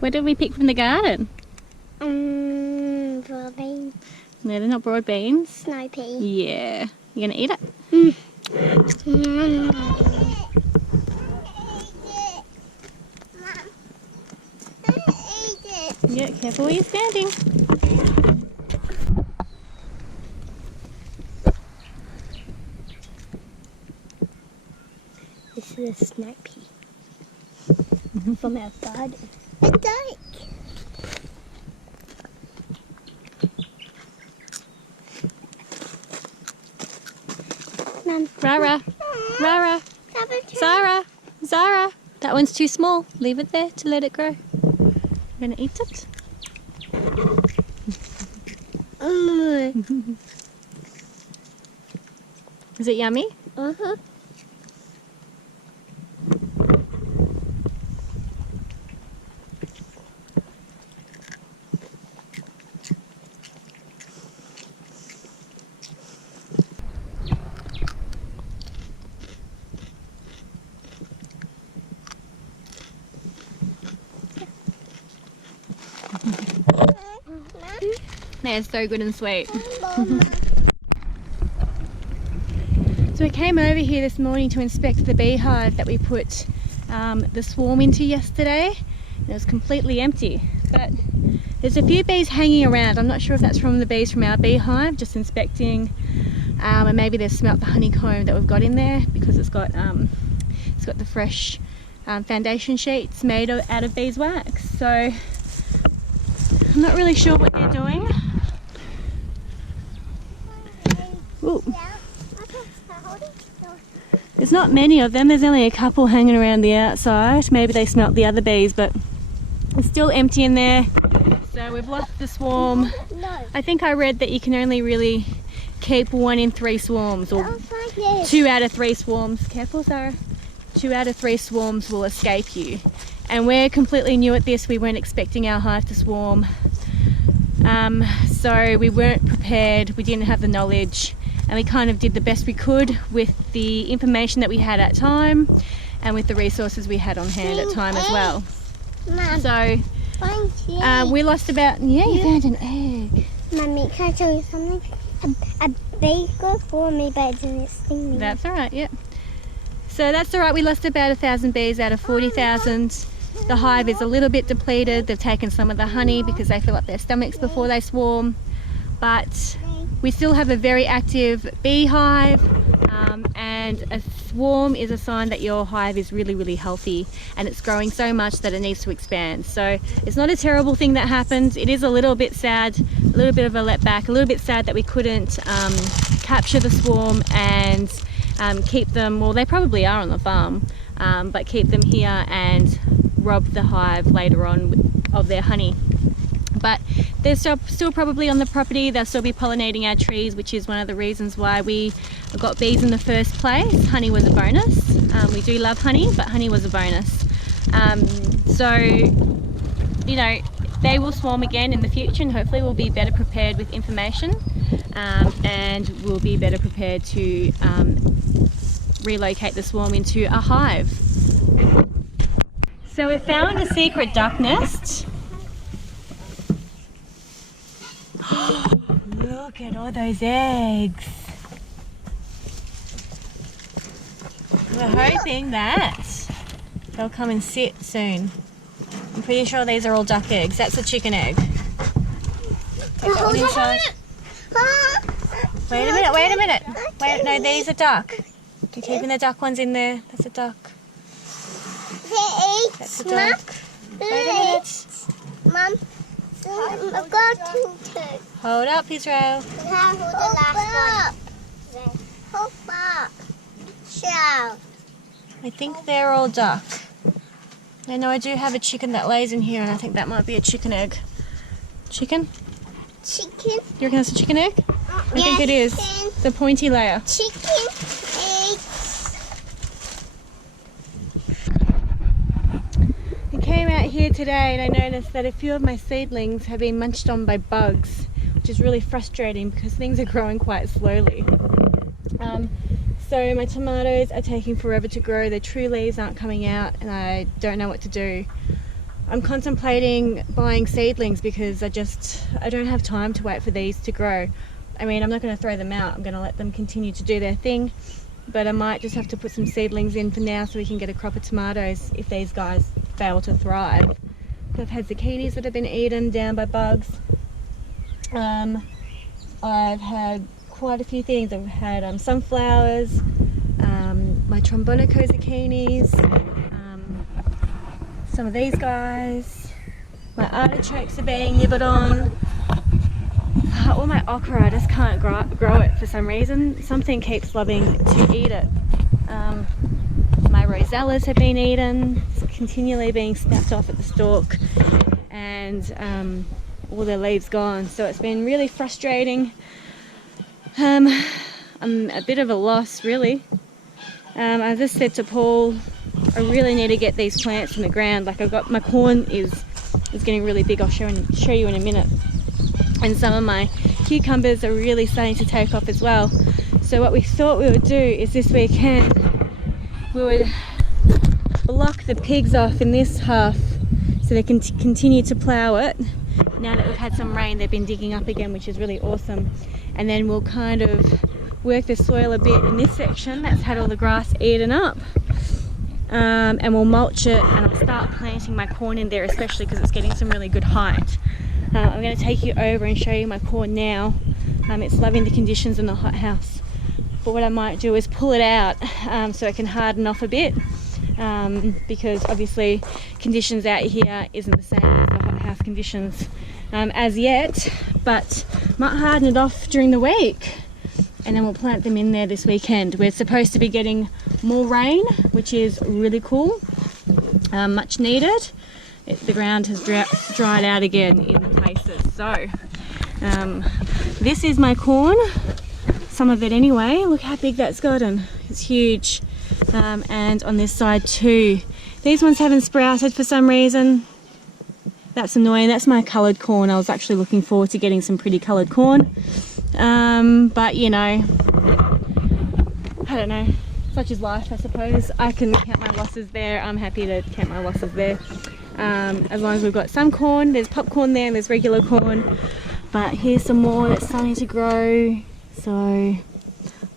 What did we pick from the garden? Broad beans. No, they're not broad beans. Snow pea. Yeah. You gonna eat it? Yeah, careful where you're standing. This is a snow pea from our garden. A duck. Mum. Rara. Rara. Zara. Zara. That one's too small. Leave it there to let it grow. You're gonna eat it? Is it yummy? Uh-huh. They're so good and sweet. So we came over here this morning to inspect the beehive that we put the swarm into yesterday. And it was completely empty, but there's a few bees hanging around. I'm not sure if that's from the bees from our beehive, just inspecting, and maybe they've smelt the honeycomb that we've got in there because it's got the fresh foundation sheets made out of beeswax. So I'm not really sure what they're doing. Ooh. There's not many of them, there's only a couple hanging around the outside. Maybe they smelt the other bees, but it's still empty in there. So we've lost the swarm. I think I read that you can only really keep 1 in 3 swarms, or 2 out of 3 swarms. Careful, Sarah. 2 out of 3 swarms will escape you. And we're completely new at this. We weren't expecting our hive to swarm. So we weren't prepared, we didn't have the knowledge, and we kind of did the best we could with the information that we had at time and with the resources we had on hand at time as well. Mum, So we lost about, you found an egg. Mummy, can I tell you something? A bee got for me, but it didn't sting me. That's alright, yep. So that's alright, we lost about 1,000 bees out of 40,000. The hive is a little bit depleted. They've taken some of the honey because they fill up their stomachs before they swarm. But we still have a very active beehive, and a swarm is a sign that your hive is really, really healthy and it's growing so much that it needs to expand. So it's not a terrible thing that happened. It is a little bit sad, a little bit of a letback, a little bit sad that we couldn't capture the swarm and keep them, well, they probably are on the farm, but keep them here and rob the hive later on of their honey. But they're still probably on the property. They'll still be pollinating our trees, which is one of the reasons why we got bees in the first place. Honey was a bonus. We do love honey, but honey was a bonus. So, you know, they will swarm again in the future, and hopefully we'll be better prepared with information, and we'll be better prepared to relocate the swarm into a hive. So we found a secret duck nest. Look at all those eggs. We're hoping that they'll come and sit soon. I'm pretty sure these are all duck eggs. That's a chicken egg. Wait a minute, wait a minute. Wait, no, these are duck. You're keeping the duck ones in there. That's a duck. That's a duck. Wait a minute. Mum, I've got two. Hold up, Israel. Hold the last one. Hold up. Show. I think they're all duck. I know I do have a chicken that lays in here, and I think that might be a chicken egg. Chicken? Chicken. You reckon that's a chicken egg? I think it is. It's a pointy layer. Chicken eggs. I came out here today and I noticed that a few of my seedlings have been munched on by bugs, which is really frustrating because things are growing quite slowly. So my tomatoes are taking forever to grow. The true leaves aren't coming out and I don't know what to do. I'm contemplating buying seedlings because I don't have time to wait for these to grow. I mean, I'm not going to throw them out. I'm going to let them continue to do their thing, but I might just have to put some seedlings in for now so we can get a crop of tomatoes if these guys fail to thrive. I've had zucchinis that have been eaten down by bugs. I've had quite a few things. I've had sunflowers, my trombonico zucchinis, some of these guys. My artichokes are being nibbled on. All my okra, I just can't grow it for some reason. Something keeps loving to eat it. My rosellas have been eaten, it's continually being snapped off at the stalk, and all their leaves gone. So it's been really frustrating. I'm a bit of a loss, really. I just said to Paul, I really need to get these plants in the ground. Like my corn is getting really big. I'll show you in a minute. And some of my cucumbers are really starting to take off as well. So what we thought we would do is this weekend we would block the pigs off in this half so they can continue to plough it. Now that we've had some rain, they've been digging up again, which is really awesome. And then we'll kind of work the soil a bit in this section that's had all the grass eaten up, and we'll mulch it, and I'll start planting my corn in there, especially because it's getting some really good height. I'm going to take you over and show you my corn now. It's loving the conditions in the hothouse, but what I might do is pull it out so it can harden off a bit, because obviously conditions out here isn't the same as the hothouse conditions as yet, but might harden it off during the week, and then we'll plant them in there this weekend. We're supposed to be getting more rain, which is really cool, much needed. The ground has dried out again in places. So this is my corn, some of it anyway. Look how big that's gotten, it's huge. And on this side too, these ones haven't sprouted for some reason. That's annoying. That's my coloured corn. I was actually looking forward to getting some pretty coloured corn, but you know, I don't know, such is life, I suppose. I can count my losses there. I'm happy to count my losses there. As long as we've got some corn. There's popcorn there and there's regular corn, but here's some more that's starting to grow. So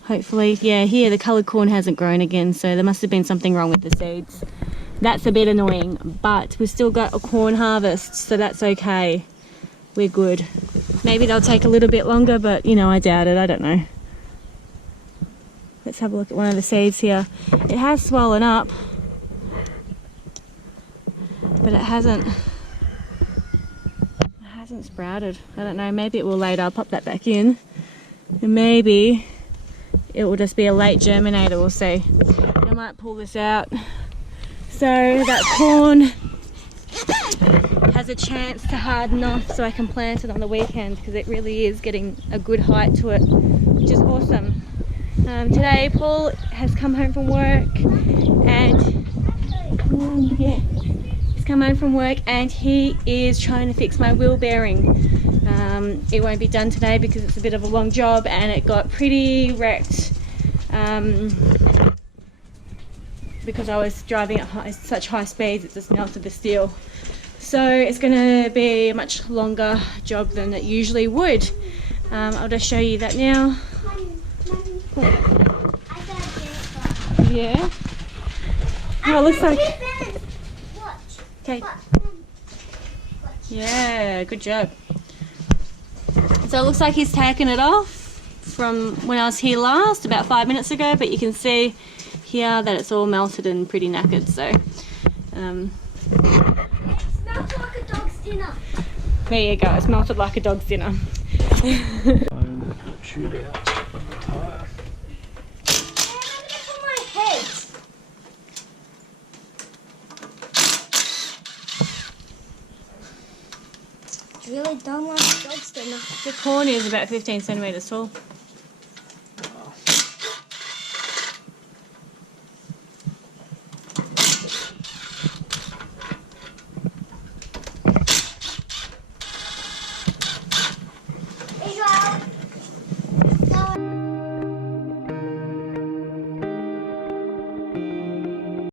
hopefully, yeah, here the coloured corn hasn't grown again, so there must have been something wrong with the seeds. That's a bit annoying, but we've still got a corn harvest, so that's okay. We're good. Maybe they'll take a little bit longer, but you know, I doubt it. I don't know. Let's have a look at one of the seeds here. It has swollen up, but it hasn't sprouted. I don't know, maybe it will later. I'll pop that back in, and maybe it will just be a late germinator, we'll see. I might pull this out so that corn has a chance to harden off, so I can plant it on the weekend, because it really is getting a good height to it, which is awesome. Today Paul has come home from work, and he's come home from work and he is trying to fix my wheel bearing. It won't be done today because it's a bit of a long job and it got pretty wrecked, because I was driving at such high speeds, it just melted the steel. So it's going to be a much longer job than it usually would. I'll just show you that now. Yeah. Oh, it looks like... Okay. Yeah, good job. So it looks like he's taken it off from when I was here last, about 5 minutes ago, but you can see here that it's all melted and pretty knackered, so Smells like a dog's dinner. there you go, it's melted like a dog's dinner. Really don't like a dog's dinner. The corn is about 15 centimetres tall.